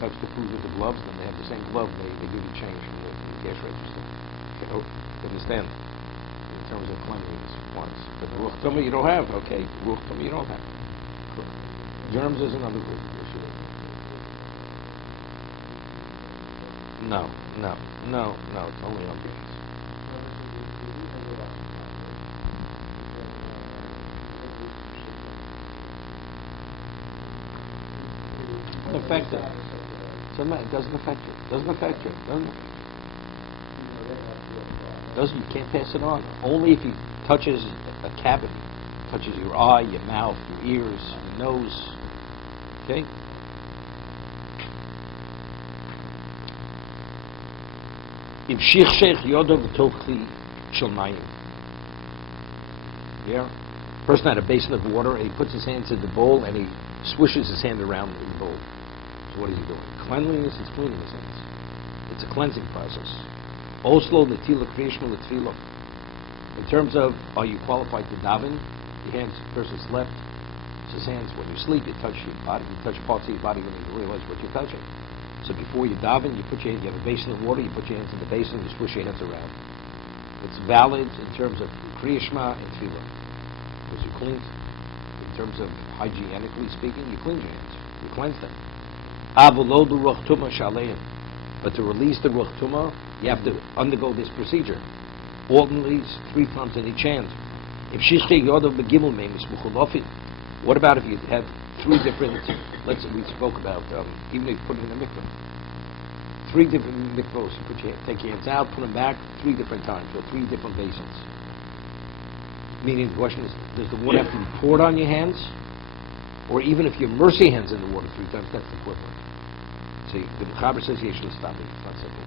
touch the food with the gloves, then they have the same glove. They give you change from the cash register. You understand? In terms of cleanliness, once. But the ruch tumah you don't have. Okay, ruch tumah you don't have. Germs is another issue. No. It's only on germs. It doesn't affect you. You can't pass it on. Only if he touches a cavity, touches your eye, your mouth, your ears, your nose. Okay? If sheikh yodov v'tochi shel mayim. Yeah? Person had a basin of water and he puts his hands in the bowl and he swishes his hand around in the bowl. So what is he doing? Cleanliness is cleaning his hands. It's a cleansing process. Oslo netila kriyishma l'tefillah. In terms of, are you qualified to daven? Your hands, person's left. It's his hands. When you sleep, you touch your body. You touch parts of your body when you realize what you're touching. So before you daven, you have a basin of water. You put your hands in the basin. You swish your hands around. It's valid in terms of kriyishma and tefillah. Because you cleanse. In terms of hygienically speaking, you cleanse your hands. You cleanse them. But to release the ruch tumah, you have to undergo this procedure. Ordinarily, 3 times in each hand. What about if you had 3 different, we spoke about, even if you put it in a mikvah. 3 different mikvahs. Take your hands out, put them back 3 different times, or 3 different basins. Meaning the question is, does the water have to be poured on your hands? Or even if you immerse your hands in the water 3 times, that's the equivalent. See, the Mechaber says you should stop it. It's not simple.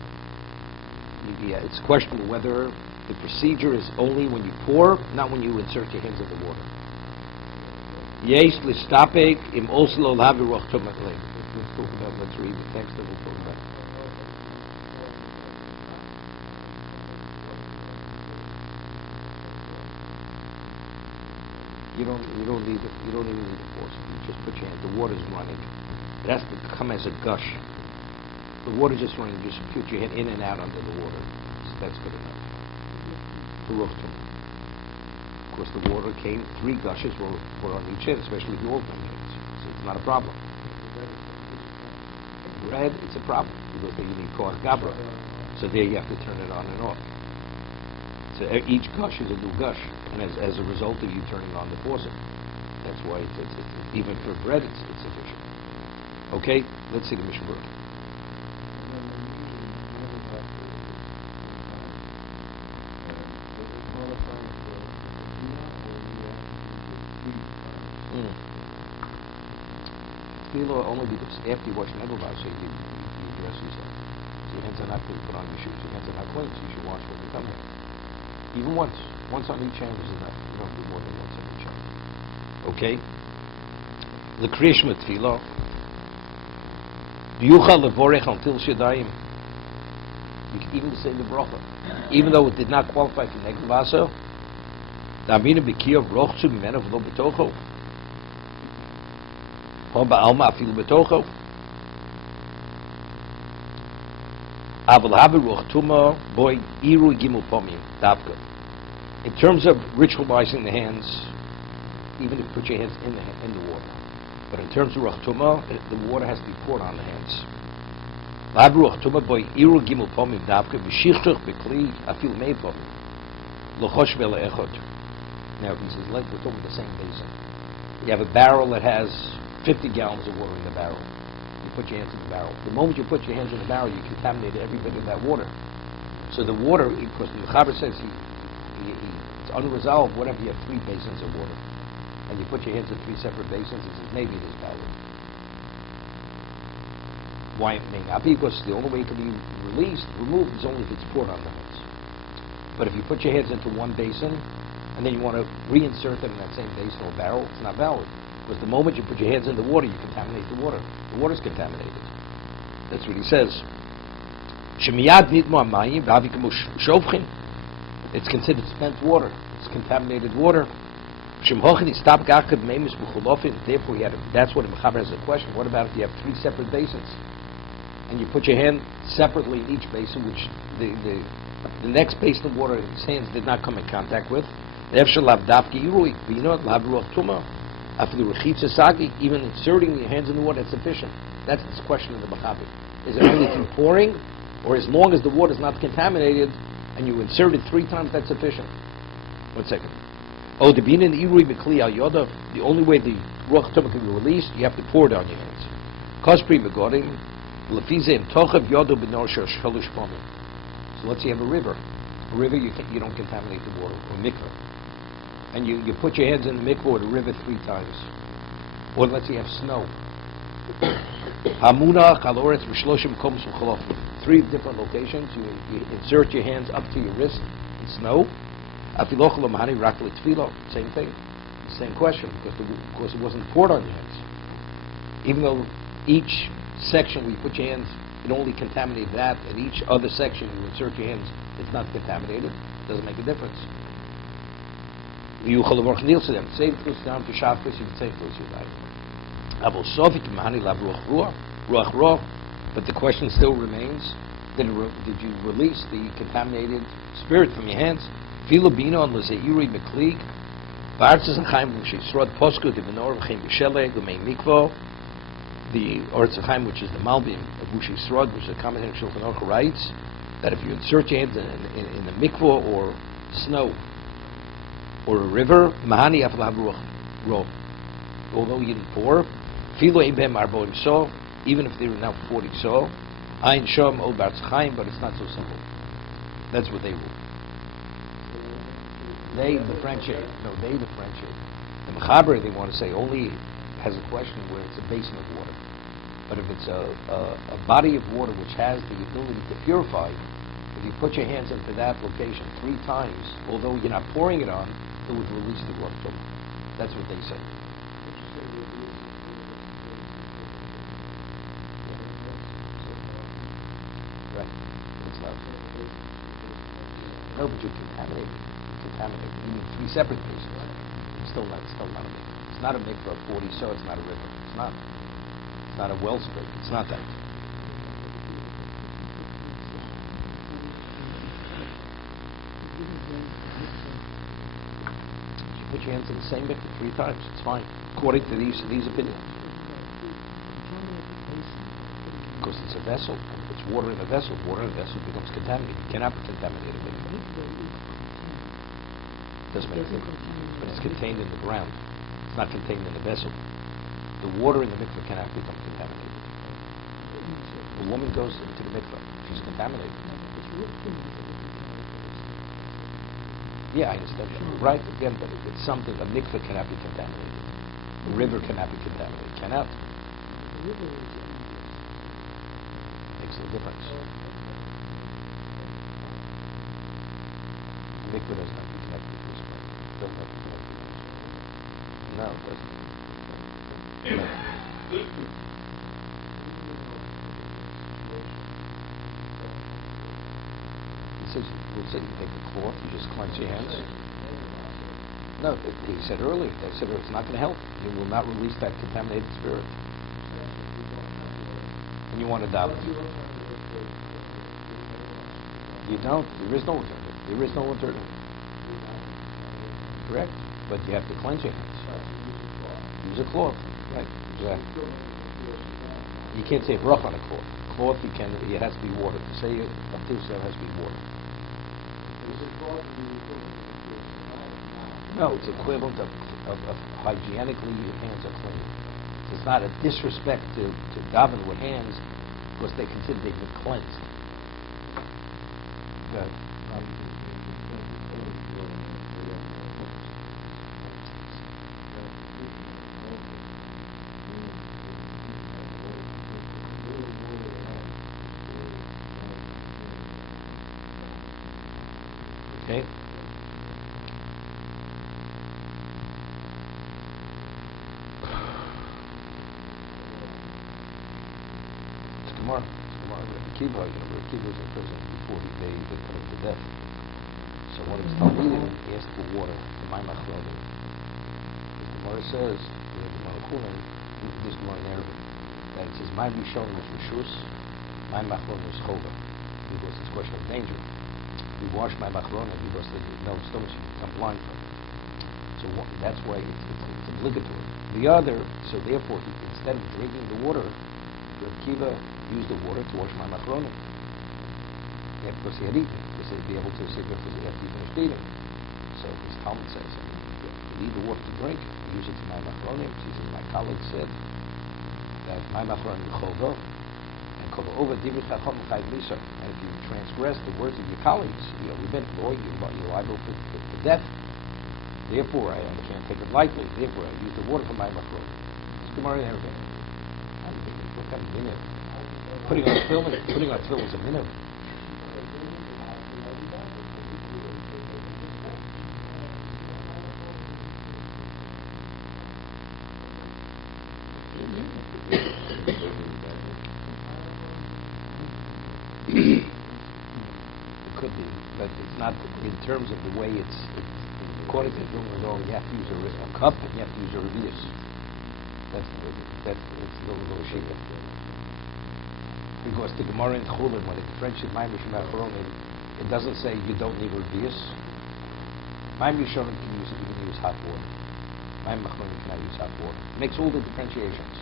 Yeah, it's questionable whether the procedure is only when you pour, not when you insert your hands in the water. Yes, listapek im oslo lavi ruch tumah. Let's read the text that we're talking about. You don't need it. You don't even need the force. You just put your hand. The water's running. It has to come as a gush. The water just running. You just put your hand in and out under the water. So that's good enough. The ruch tumah. Of course, the water came. 3 gushes were on each hand, especially if you open hands. So it's not a problem. Bread, it's a problem because you need koach gabra. So there you have to turn it on and off. So each gush is a new gush, and as a result of you turning on the faucet, that's why it's even for bread it's sufficient. Okay, let's see the Mishna Berura. Tefillah only because after you wash the Neglavah, so you dress yourself. So your hands are not clean. Put on your shoes. Your hands are not clean, so you should wash when you come here. Even once on each hand is enough. You don't do more than once on each hand. Okay? The kriyishma tefillah. B'yuchal levorech al til shadayim. You can even say the bracha, even though it did not qualify for Neglavah. Da'amina b'kiyov rochzu b'menu v'lo b'tocho. In terms of ritualizing the hands, even if you put your hands in the water, but in terms of ruch tumah, the water has to be poured on the hands. Now he says, we're talking the same basin. You have a barrel that has 50 gallons of water in the barrel. You put your hands in the barrel. The moment you put your hands in the barrel, you contaminate every bit of that water. So the water, because the Mechaber says it's unresolved, whatever you have 3 basins of water, and you put your hands in 3 separate basins, he says maybe it is valid. Why it may not be? Because the only way it can be removed is only if it's poured on the hands. But if you put your hands into one basin, and then you want to reinsert them in that same basin or barrel, it's not valid. Because the moment you put your hands in the water, you contaminate the water. The water's contaminated. That's what he says. It's considered spent water. It's contaminated water. Therefore, that's what the Mechaber has a question. What about if you have 3 separate basins? and you put your hand separately in each basin, which the next basin of water his hands did not come in contact with. Even inserting your hands in the water is sufficient. That's the question of the Machaber. Is it only through pouring, or as long as the water is not contaminated and you insert it 3 times, that's sufficient? 1 second. Oh, the only way the Ruach Tumah can be released, you have to pour it on your hands. So let's say you have a river. A river, you don't contaminate the water, or mikveh. And you put your hands in the mikveh or the river 3 times. Or let's say you have snow. 3 different locations. You insert your hands up to your wrist in snow. Same thing. Same question, because it wasn't poured on your hands. Even though each section where you put your hands, it only contaminated that, and each other section you insert your hands, it's not contaminated. It doesn't make a difference. Same goes down to Shabbos, you can say it goes to but the question still remains, did you release the contaminated spirit from your hands? The Oretz Chaim, which is the Malbim of Bushi Srod, which is a comment in Shulchan Aruch, writes that if you insert your hands in the mikvah or snow or a river, mahani afal haruach ro, although you didn't pour, filo eibem arboim so, even if they were now 40 so, ein shom od Oretz Chaim, but it's not so simple. That's what they rule. They differentiate. The Mechaber, they want to say, only has a question where it's a basin of water. But if it's a body of water which has the ability to purify, if you put your hands into that location 3 times, although you're not pouring it on, it would release the Ruach Tumah. That's what they say. Right. It's not. No, but you contaminate. You need 3 separate basins. It's still not a mikvah. It's not a mikvah of 40 so, it's not a river. It's not a wellspring. It's not that. You put your hands in the same mikvah 3 times, it's fine. According to these opinions. Because it's a vessel. It's water in a vessel. Water in a vessel becomes contaminated. You cannot be contaminated with it. Doesn't make a difference. But it's contained in the ground. It's not contained in the vessel. The water in the mikveh cannot become contaminated. The woman goes into the mikveh. She's contaminated. Yeah, I understand that. Right, again, but it's something, a mikveh cannot be contaminated. The river cannot be contaminated. Cannot. Makes a difference. The mikveh does not be connected to this place. Don't have to connect to this. No, it doesn't. No. He says, we'll say you take the cloth, you just cleanse your hands. No, he said earlier, they said it's not going to help. You will not release that contaminated spirit. And you want to daven. You don't. There is no alternative. There is no alternative. Correct? But you have to cleanse your hands. Use a cloth. Right. Exactly. You can't say bracha on a cloth. Cloth, it has to be water. To say it, it has to be water. No, it's equivalent of hygienically your hands are clean. It's not a disrespect to daven with hands because they consider they've been cleansed. Good. Okay. It's Gemara. Kiva was in prison before they put him to death. So when he's talking, he asked for water. The Gemara says, this Gemara in Arabic, that it says, "My Rishon was Rishus, my machrona is chover because it's a question of danger. We wash my machrona because no stones you become blind from it. So that's why it's obligatory. The other, so therefore, instead of drinking the water, Reb Kiva used the water to wash my machrona. Yeah, because he had eaten, because he'd be able to sit there after he finished eating. So his Talmud says, you need the water to drink, use it to my machrona. My colleague said that my machrona is chover, and kol over divrei chacham chayv lisa. And if you transgress the words of your colleagues, you're liable for death. Therefore, I can't take it lightly. Therefore, I use the water for my machrona. It's Gemara and everything. What kind of minute? Putting on tefillin is a minute. It could be, but it's not in terms of the way it's according to the Vilna, you have to use a cup and you have to use a revius. That's the little shikha. Because the Gemara in Chulin, when it differentiates my Mishna Berura, it doesn't say you don't need a revius. My Mishna you can use hot water. My Machrona you cannot use hot water. It makes all the differentiations.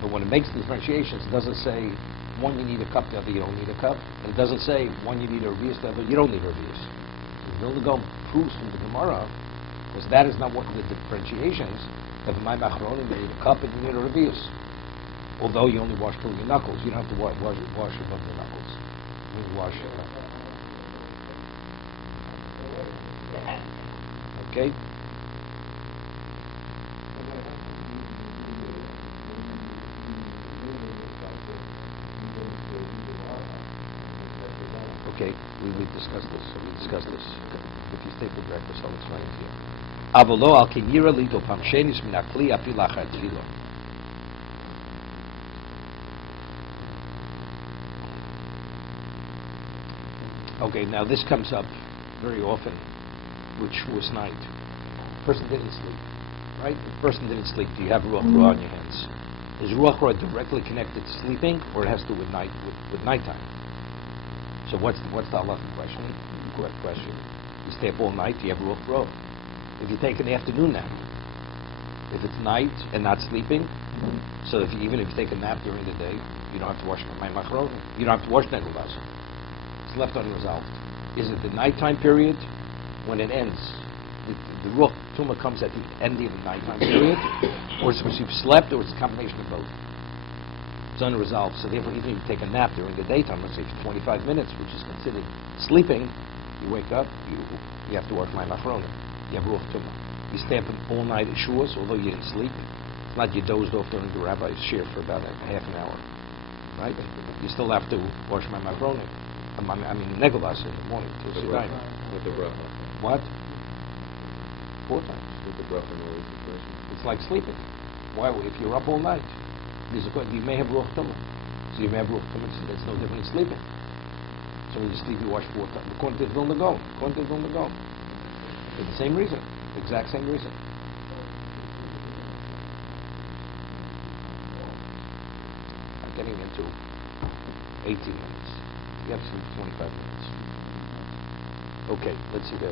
But when it makes the differentiations, it doesn't say one you need a cup, the other you don't need a cup. And it doesn't say one you need a revius, the other you don't need a revius. The Vilna proves from the Gemara, because that is not one of the differentiations, that my machrona you need a cup and you need a revius. Although you only wash till your knuckles, you don't have to wash above the knuckles. You wash. Okay. Okay, we discussed this. If you stay for breakfast, I'll explain it to you. Avolo al kinira lito pamshenis min akli afi lachar tefilo. Okay, now this comes up very often, which was night. The person didn't sleep, right? The person didn't sleep. Do you have ruach ra on your hands? Is ruach ra directly connected to sleeping, or it has to do with nighttime? So what's the halachic question? The correct question. You stay up all night, you have ruach ra. If you take an afternoon nap, if it's night and not sleeping, so even if you take a nap during the day, you don't have to wash my machrona. You don't have to wash negulas. It's left unresolved. Is it the nighttime period when it ends? The ruach tumah comes at the end of the nighttime period, or it's when you've slept, or it's a combination of both. It's unresolved. So therefore, even if you take a nap during the daytime, let's say for 25 minutes, which is considered sleeping, you wake up, you have to wash my machrona. You have ruach tumah. You stay up all night at shuas, although you didn't sleep. It's not you dozed off during the rabbi's shir for about half an hour, right? You still have to wash my machrona. I mean, negulas in the morning till Sidai. With the bracha. What? 4 times. With the bracha, what is the question? It's like sleeping. Why? If you're up all night, you may have ruach tumah. So you may have ruach tumah. So that's no different than sleeping. So when you sleep, you wash 4 times. According to the Vilna Gaon. For the same reason. The exact same reason. I'm getting into 18 minutes. You have to sleep 25 minutes. Okay, let's see the